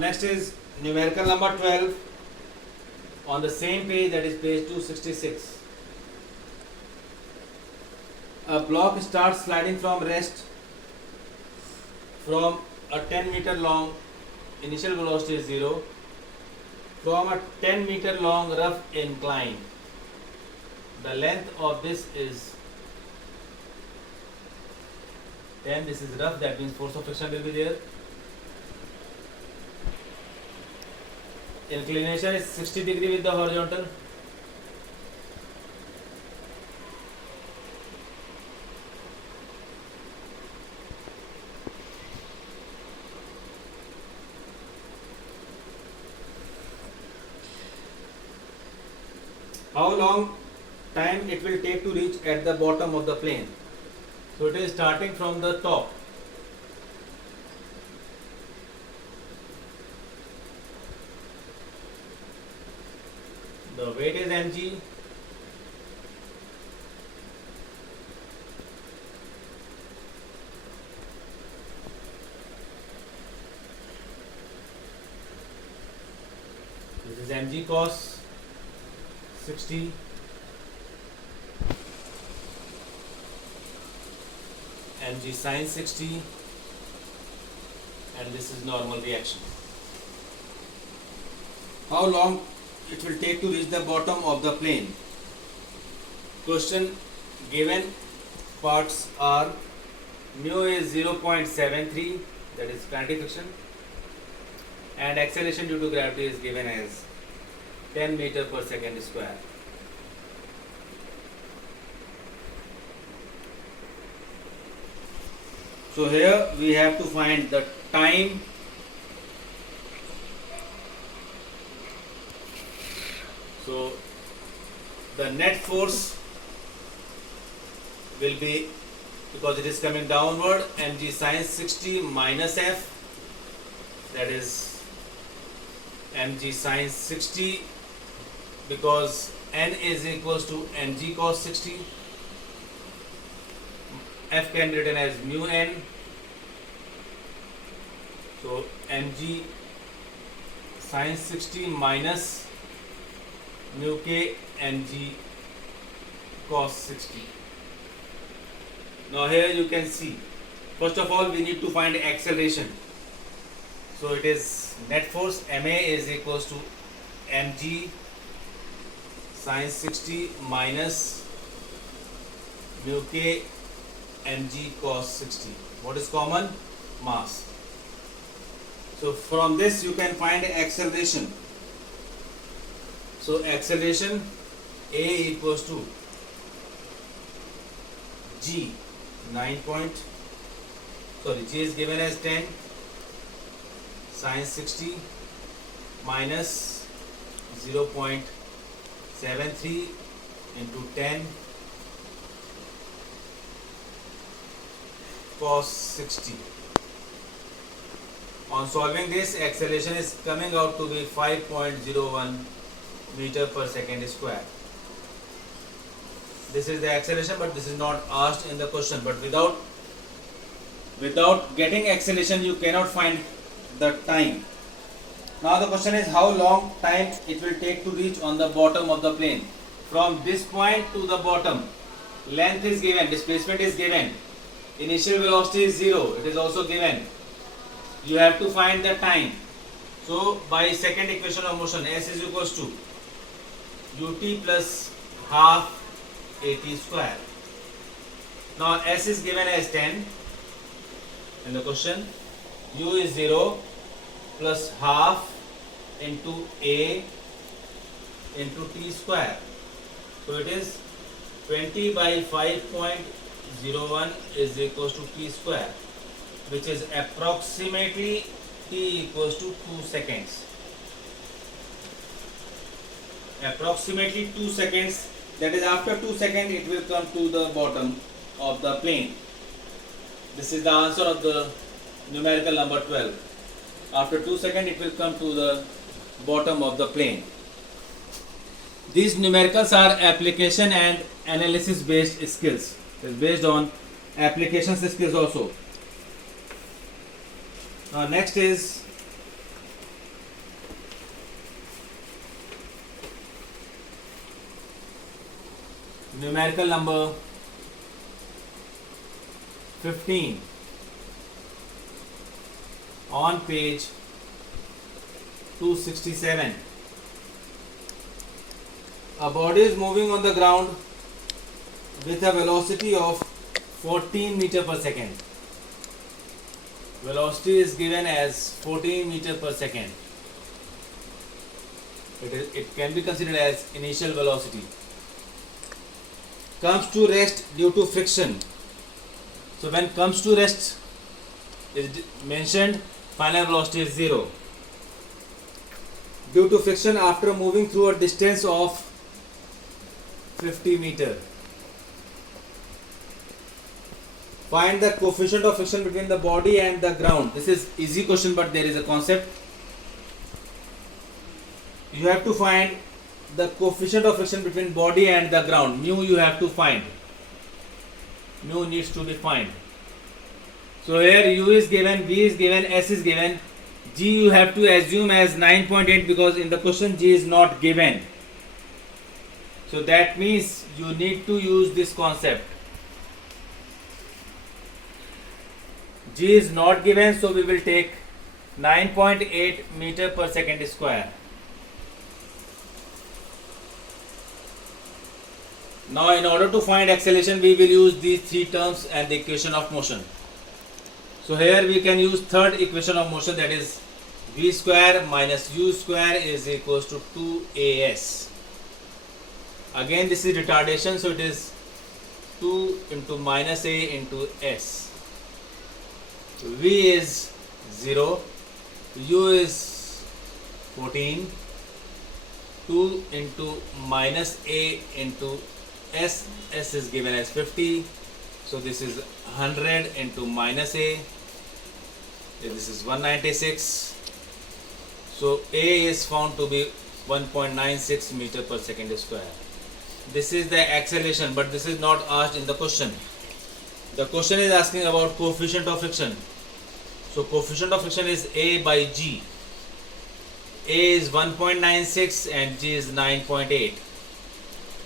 Next is numerical number 12 on the same page, that is page 266. A block starts sliding from rest from a 10-meter long, initial velocity is 0, from a 10-meter long rough incline. The length of this is 10. This is rough, that means force of friction will be there. Inclination is 60 degree with the horizontal. How long time it will take to reach at the bottom of the plane? So it is starting from the top. The weight is mg. This is mg cos 60. Mg sin 60, and this is normal reaction. How long it will take to reach the bottom of the plane? Question given parts are mu is 0.73, that is kinetic friction, and acceleration due to gravity is given as 10 meter per second square. So here we have to find the time. So the net force will be, because it is coming downward, mg sin 60 minus f, that is mg sin 60, because n is equals to mg cos 60. F can be written as mu n. So mg sin 60 minus mu k mg cos 60. Now here you can see, first of all we need to find acceleration. So it is net force ma is equals to mg sin 60 minus mu k mg cos 60. What is common? Mass. So from this you can find acceleration. So acceleration A equals to G G is given as 10 sin 60 minus 0.73 into 10 cos 60. On solving this, acceleration is coming out to be 5.01 meter per second square. This is the acceleration, but this is not asked in the question. But without getting acceleration, you cannot find the time. Now the question is how long time it will take to reach on the bottom of the plane. From this point to the bottom, length is given, displacement is given, initial velocity is 0, it is also given. You have to find the time. So by second equation of motion, S is equals to ut plus half at square. Now S is given as 10 in the question, u is 0 plus half into a into t square. So it is 20 by 5.01 is equals to t square, which is approximately t equals to 2 seconds. Approximately 2 seconds, that is after 2 seconds it will come to the bottom of the plane. This is the answer of the numerical number 12. After 2 seconds it will come to the bottom of the plane. These numericals are application and analysis based skills. It is based on applications skills also. Now next is numerical number 15 on page 267. A body is moving on the ground with a velocity of 14 meter per second. Velocity is given as 14 meter per second. It can be considered as initial velocity. Comes to rest due to friction. So when comes to rest, it is mentioned final velocity is 0. Due to friction after moving through a distance of 50 meter. Find the coefficient of friction between the body and the ground. This is easy question, but there is a concept. You have to find the coefficient of friction between body and the ground. Mu you have to find. Mu needs to be found. So here U is given, V is given, S is given. G you have to assume as 9.8 because in the question G is not given. So that means you need to use this concept. G is not given, so we will take 9.8 meter per second square. Now in order to find acceleration, we will use these three terms and the equation of motion. So here we can use third equation of motion, that is v square minus u square is equals to 2as. Again this is retardation, so it is 2 into minus a into s. V is 0, u is 14, 2 into minus a into s is given as 50, so this is 100 into minus a, this is 196, so a is found to be 1.96 meter per second square. This is the acceleration, but this is not asked in the question. The question is asking about coefficient of friction. So coefficient of friction is a by g. A is 1.96 and g is 9.8.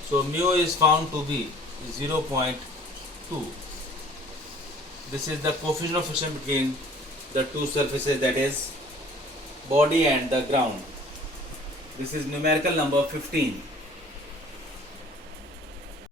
So mu is found to be 0.2. This is the coefficient of friction between the two surfaces, that is body and the ground. This is numerical number 15.